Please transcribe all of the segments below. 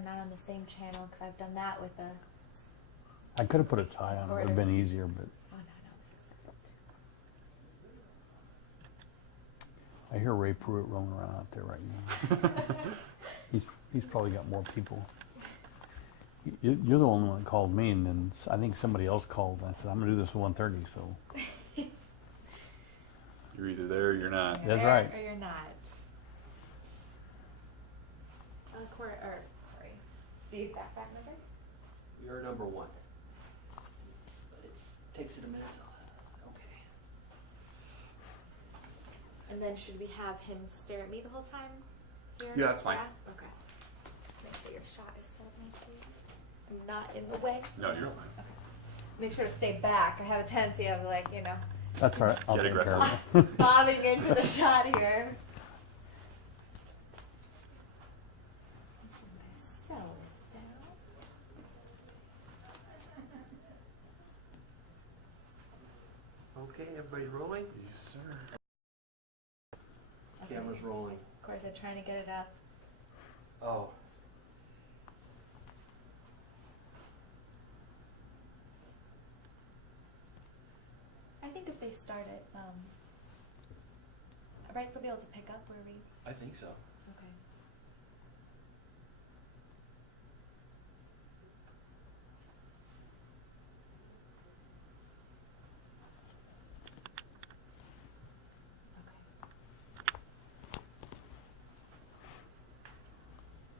Or not on the same channel, because I've done that with a... I could have put a tie on it. It would have been easier, but... Oh, no, this is perfect. I hear Ray Pruitt roaming around out there right now. he's probably got more people. You're the only one that called me, and then I think somebody else called. And I said, I'm going to do this at 1:30, so... You're either there or you're not. You're That's there right. or you're not. Steve, back number? You're number 1. It takes it a minute. Okay. And then should we have him stare at me the whole time here? Yeah, that's fine. Okay. Just to make sure your shot is set up nicely. I'm not in the way. No, you're fine. Okay. Make sure to stay back. I have a tendency of, like, you know, That's all right. I'll Get take care aggressive. of it. bobbing into the shot here. Settle this down. Okay, everybody's rolling? Yes, sir. Okay. Camera's rolling. Of course, I'm trying to get it up. Oh. I think if they start it, right, they'll be able to pick up where we. I think so. Okay.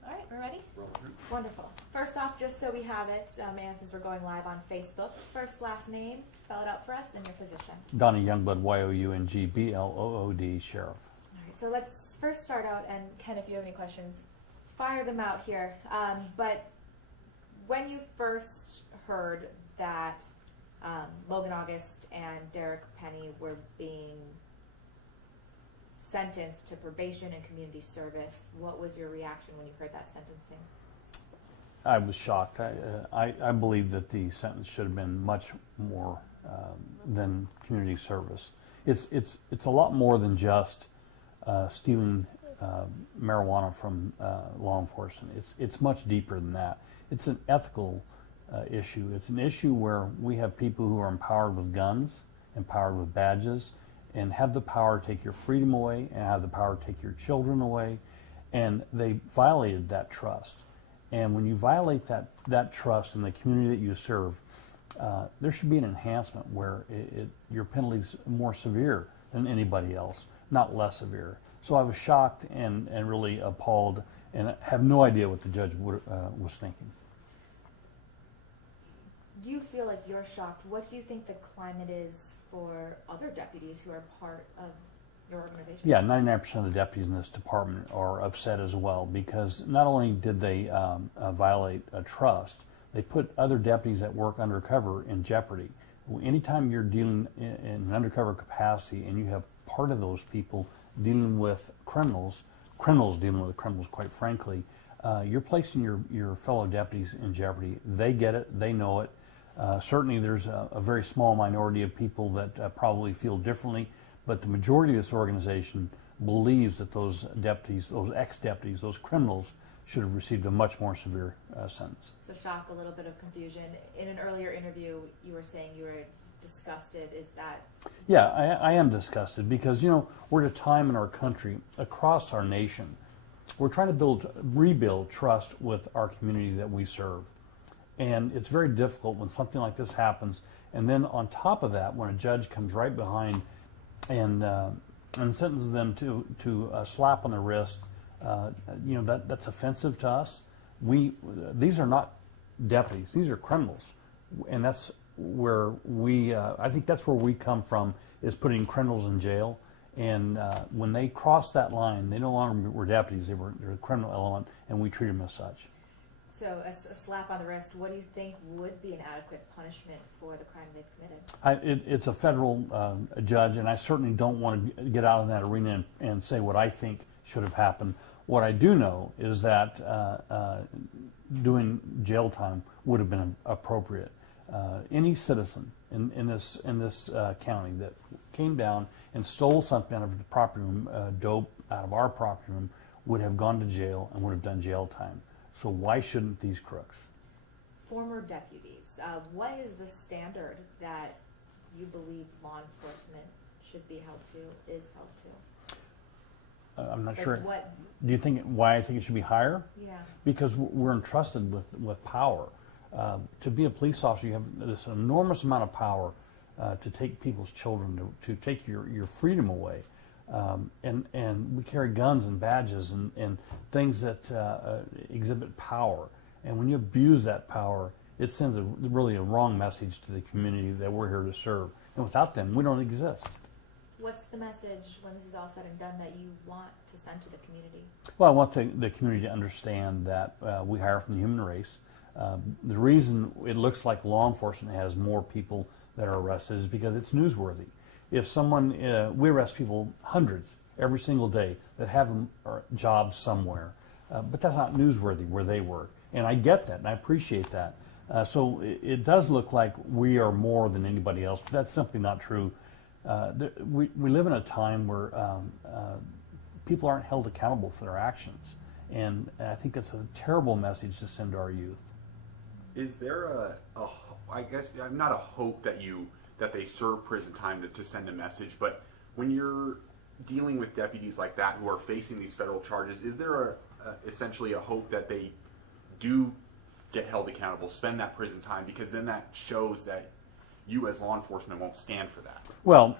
All right, we're ready? Rolling. Wonderful. First off, just so we have it, and since we're going live on Facebook, first, last name, spell it out for us, and your position. Donny Youngblood, Youngblood, Sheriff. All right, so let's first start out, and Ken, if you have any questions, fire them out here. But when you first heard that Logan August and Derek Penny were being sentenced to probation and community service, what was your reaction when you heard that sentencing? I was shocked. I believe that the sentence should have been much more than community service. It's a lot more than just stealing marijuana from law enforcement. It's much deeper than that. It's an ethical issue. It's an issue where we have people who are empowered with guns, empowered with badges, and have the power to take your freedom away and have the power to take your children away, and they violated that trust. And when you violate that trust in the community that you serve, there should be an enhancement where your penalty's more severe than anybody else, not less severe. So I was shocked and really appalled, and have no idea what the judge was thinking. You feel like you're shocked. What do you think the climate is for other deputies who are part of your organization? Yeah, 99% of the deputies in this department are upset as well, because not only did they violate a trust, they put other deputies that work undercover in jeopardy. Anytime you're dealing in an undercover capacity and you have part of those people dealing with criminals dealing with criminals, quite frankly, you're placing your fellow deputies in jeopardy. They get it, they know it. Certainly there's a very small minority of people that probably feel differently, but the majority of this organization believes that those deputies, those ex-deputies, those criminals should have received a much more severe sentence. So shock, a little bit of confusion. In an earlier interview, you were saying you were disgusted. Is that? Yeah, I am disgusted because, we're at a time in our country, across our nation, we're trying to rebuild trust with our community that we serve. And it's very difficult when something like this happens. And then on top of that, when a judge comes right behind and sentences them to a slap on the wrist, that's offensive to us. These are not deputies; these are criminals, and that's where I think that's where we come from, is putting criminals in jail. And when they cross that line, they no longer were deputies; they're a criminal element, and we treat them as such. So a slap on the wrist, what do you think would be an adequate punishment for the crime they've committed? It's a federal judge, and I certainly don't want to get out in that arena and say what I think should have happened. What I do know is that doing jail time would have been appropriate. Any citizen in this county that came down and stole something out of the property room, dope out of our property room, would have gone to jail and would have done jail time. So why shouldn't these crooks? Former deputies, what is the standard that you believe law enforcement should be held to, is held to? I'm not Like sure. what? Do you think why I think it should be higher? Yeah. Because we're entrusted with power. To be a police officer, you have this enormous amount of power to take people's children, to take your freedom away. And we carry guns and badges and things that exhibit power. And when you abuse that power, it sends really a wrong message to the community that we're here to serve. And without them, we don't exist. What's the message when this is all said and done that you want to send to the community? Well, I want the community to understand that we hire from the human race. The reason it looks like law enforcement has more people that are arrested is because it's newsworthy. If someone, we arrest people, hundreds, every single day, that have jobs somewhere, but that's not newsworthy where they work. And I get that, and I appreciate that. So it does look like we are more than anybody else, but that's simply not true. We live in a time where people aren't held accountable for their actions, and I think that's a terrible message to send to our youth. Is there I guess not a hope that they serve prison time to send a message, but when you're dealing with deputies like that who are facing these federal charges, is there essentially a hope that they do get held accountable, spend that prison time, because then that shows that you as law enforcement won't stand for that? Well,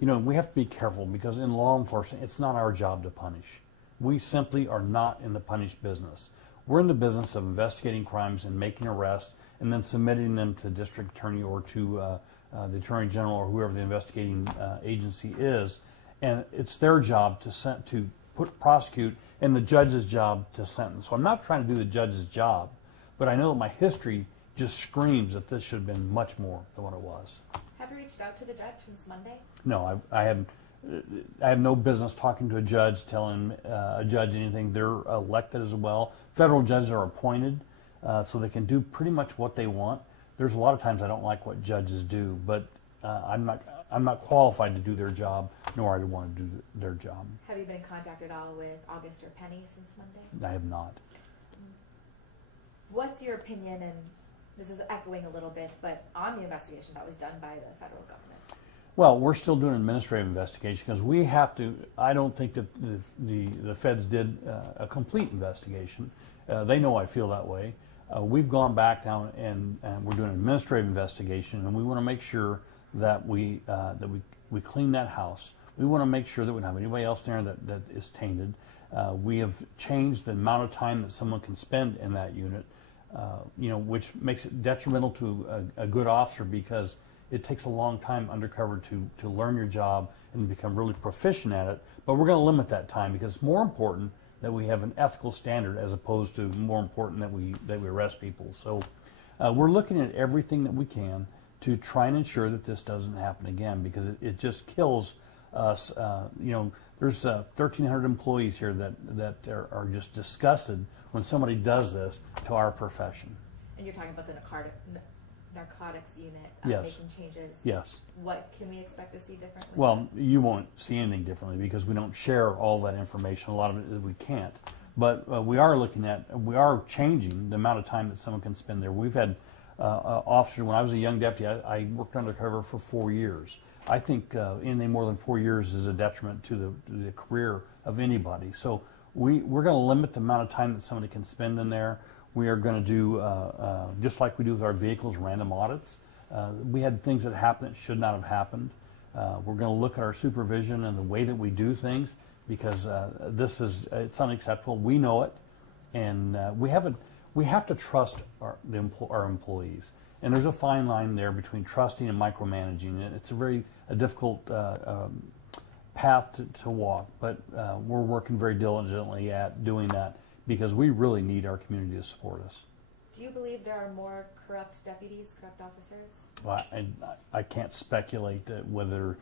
we have to be careful because in law enforcement, it's not our job to punish. We simply are not in the punish business. We're in the business of investigating crimes and making arrests and then submitting them to the district attorney or to the attorney general or whoever the investigating agency is. And it's their job to prosecute and the judge's job to sentence. So I'm not trying to do the judge's job, but I know that my history just screams that this should have been much more than what it was. Have you reached out to the judge since Monday? No, I haven't. I have no business talking to a judge, telling a judge anything. They're elected as well. Federal judges are appointed, so they can do pretty much what they want. There's a lot of times I don't like what judges do, but I'm not qualified to do their job, nor I want to do their job. Have you been in contact at all with August or Penny since Monday? I have not. What's your opinion, and this is echoing a little bit, but on the investigation that was done by the federal government? Well, we're still doing an administrative investigation because we have to. I don't think that the feds did a complete investigation. They know I feel that way. We've gone back now and we're doing an administrative investigation, and we want to make sure that we clean that house. We want to make sure that we don't have anybody else there that is tainted. We have changed the amount of time that someone can spend in that unit, which makes it detrimental to a good officer because it takes a long time undercover to learn your job and become really proficient at it. But we're going to limit that time because it's more important that we have an ethical standard as opposed to more important that we arrest people. So we're looking at everything that we can to try and ensure that this doesn't happen again because it just kills us. There's 1,300 employees here that are just disgusted when somebody does this to our profession. And you're talking about the narcotics unit Yes. making changes. Yes. What can we expect to see differently? Well, you won't see anything differently because we don't share all that information. A lot of it we can't. But we are changing the amount of time that someone can spend there. We've had officers, when I was a young deputy, I worked undercover for 4 years. I think anything more than 4 years is a detriment to the career of anybody. So we're going to limit the amount of time that somebody can spend in there. We are going to do, just like we do with our vehicles, random audits. We had things that happened that should not have happened. We're going to look at our supervision and the way that we do things because it's unacceptable. We know it, and we have to trust our employees. And there's a fine line there between trusting and micromanaging. It's a difficult path to walk, but we're working very diligently at doing that because we really need our community to support us. Do you believe there are more corrupt deputies, corrupt officers? Well, I can't speculate whether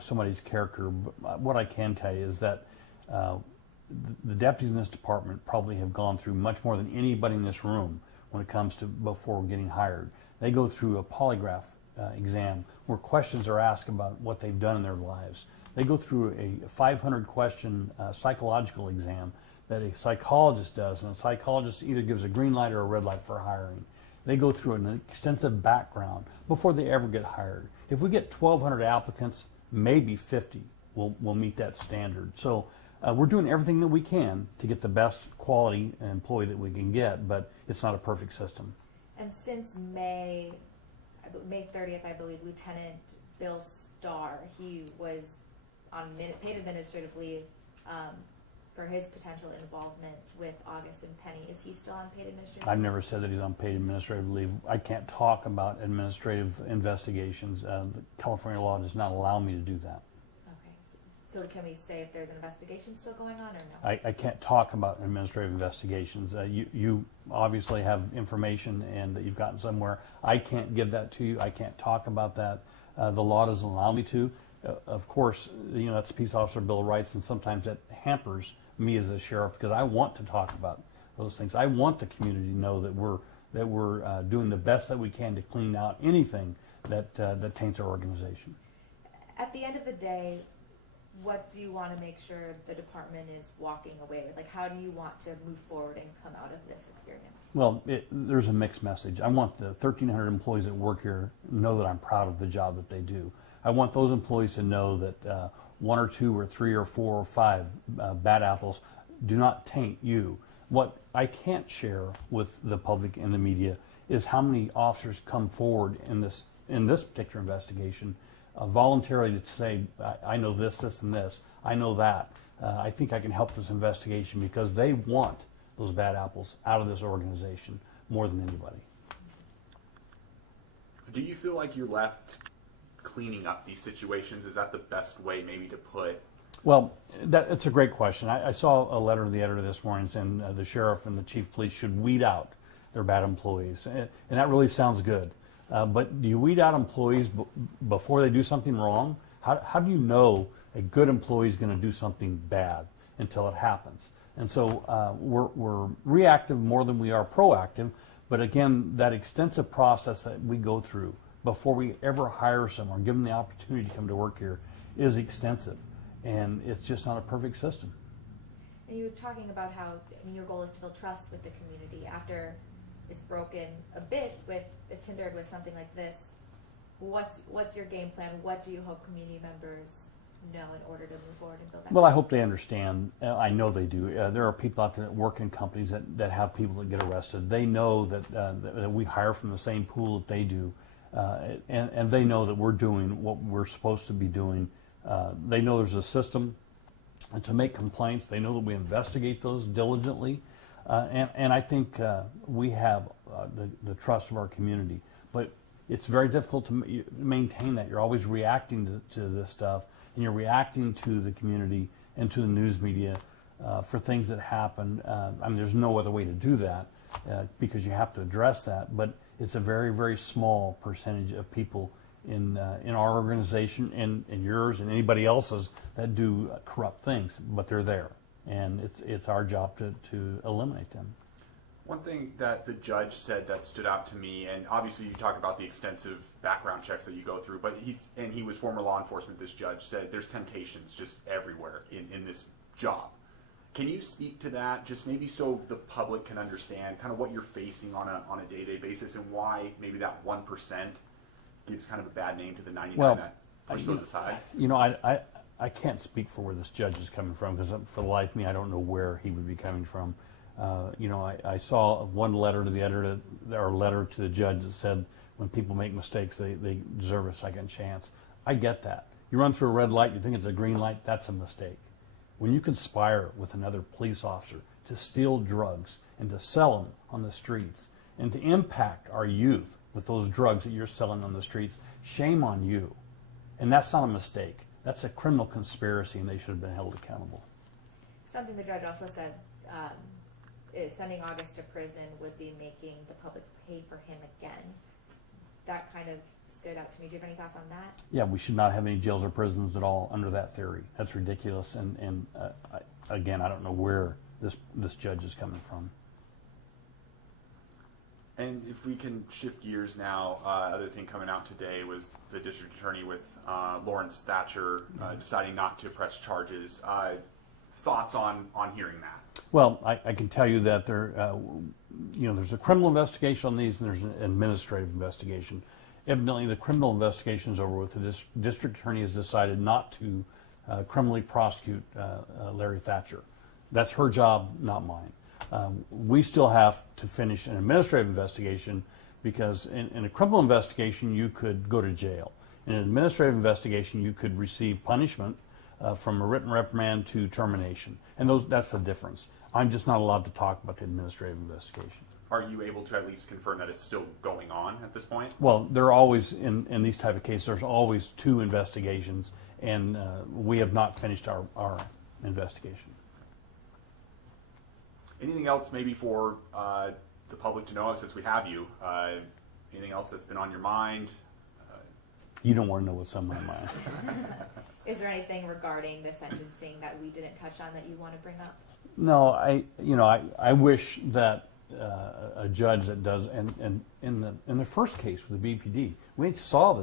somebody's character, but what I can tell you is that the deputies in this department probably have gone through much more than anybody in this room when it comes to before getting hired. They go through a polygraph exam where questions are asked about what they've done in their lives. They go through a 500-question psychological exam that a psychologist does, and a psychologist either gives a green light or a red light for hiring. They go through an extensive background before they ever get hired. If we get 1,200 applicants, maybe 50 will meet that standard. So we're doing everything that we can to get the best quality employee that we can get, but it's not a perfect system. And since May 30th, I believe, Lieutenant Bill Starr, he was on paid administrative leave for his potential involvement with August and Penny. Is he still on paid administrative leave? I've never said that he's on paid administrative leave. I can't talk about administrative investigations. The California law does not allow me to do that. Okay. So can we say if there's an investigation still going on or no? I can't talk about administrative investigations. You obviously have information and that you've gotten somewhere. I can't give that to you. I can't talk about that. The law doesn't allow me to. Of course, that's Peace Officer Bill of Rights, and sometimes that hampers me as a sheriff because I want to talk about those things. I want the community to know that we're doing the best that we can to clean out anything that taints our organization. At the end of the day, what do you want to make sure the department is walking away with? Like, how do you want to move forward and come out of this experience? Well, there's a mixed message. I want the 1,300 employees that work here to know that I'm proud of the job that they do. I want those employees to know that 1 or 2 or 3 or 4 or 5 bad apples do not taint you. What I can't share with the public and the media is how many officers come forward in this particular investigation voluntarily to say, I know this, this, and this. I know that. I think I can help this investigation because they want those bad apples out of this organization more than anybody. Do you feel like you're left cleaning up these situations? Is that the best way maybe to put? Well, that's a great question. I saw a letter to the editor this morning saying the sheriff and the chief of police should weed out their bad employees. And that really sounds good. But do you weed out employees before they do something wrong? How do you know a good employee is going to do something bad until it happens? And so we're reactive more than we are proactive. But again, that extensive process that we go through before we ever hire someone, give them the opportunity to come to work here, is extensive. And it's just not a perfect system. And you were talking about how your goal is to build trust with the community after it's broken a bit it's hindered with something like this. What's your game plan? What do you hope community members know in order to move forward and build that? Well, I hope they understand. I know they do. There are people out there that work in companies that have people that get arrested. They know that we hire from the same pool that they do. And they know that we're doing what we're supposed to be doing. They know there's a system to make complaints. They know that we investigate those diligently. And I think we have the trust of our community. But it's very difficult to maintain that. You're always reacting to this stuff, and you're reacting to the community and to the news media for things that happen. I mean, there's no other way to do that because you have to address that. But it's a very, very small percentage of people in our organization and yours and anybody else's that do corrupt things, but they're there. And it's our job to eliminate them. One thing that the judge said that stood out to me, and obviously you talk about the extensive background checks that you go through, but he was former law enforcement, this judge said there's temptations just everywhere in this job. Can you speak to that, just maybe so the public can understand kind of what you're facing on a day-to-day basis and why maybe that 1% gives kind of a bad name to the 99 that push those aside? I can't speak for where this judge is coming from because for the life of me, I don't know where he would be coming from. I saw one letter to the editor or letter to the judge that said when people make mistakes, they deserve a second chance. I get that. You run through a red light, you think it's a green light, that's a mistake. When you conspire with another police officer to steal drugs and to sell them on the streets and to impact our youth with those drugs that you're selling on the streets, shame on you. And that's not a mistake. That's a criminal conspiracy, and they should have been held accountable. Something the judge also said is sending August to prison would be making the public pay for him again. That kind of stood out to me. Do you have any thoughts on that? Yeah, we should not have any jails or prisons at all under that theory. That's ridiculous, and again, I don't know where this judge is coming from. And if we can shift gears now, other thing coming out today was the district attorney with Lawrence Thatcher deciding not to press charges. Thoughts on hearing that? Well, I can tell you that there's a criminal investigation on these, and there's an administrative investigation. Evidently, the criminal investigation is over with. The district attorney has decided not to criminally prosecute Larry Thatcher. That's her job, not mine. We still have to finish an administrative investigation because in a criminal investigation, you could go to jail. In an administrative investigation, you could receive punishment from a written reprimand to termination. And that's the difference. I'm just not allowed to talk about the administrative investigation. Are you able to at least confirm that it's still going on at this point? Well, there are always, in these type of cases, there's always two investigations, and we have not finished our investigation. Anything else maybe for the public to know of since we have you? Anything else that's been on your mind? You don't want to know what's on my mind. Is there anything regarding the sentencing that we didn't touch on that you want to bring up? No, I wish that a judge that does, and in the first case with the BPD, we saw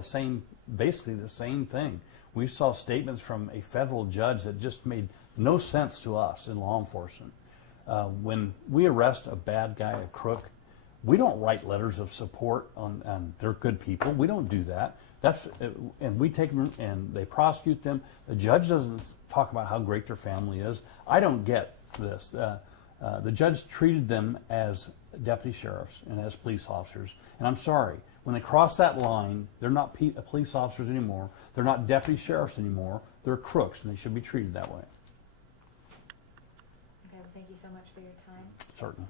basically the same thing. We saw statements from a federal judge that just made no sense to us in law enforcement. When we arrest a bad guy, a crook, we don't write letters of support on they're good people. We don't do that. And we take them and they prosecute them. The judge doesn't talk about how great their family is. I don't get this. The judge treated them as deputy sheriffs and as police officers. And I'm sorry, when they cross that line, they're not police officers anymore. They're not deputy sheriffs anymore. They're crooks, and they should be treated that way. Okay, well, thank you so much for your time. Certainly.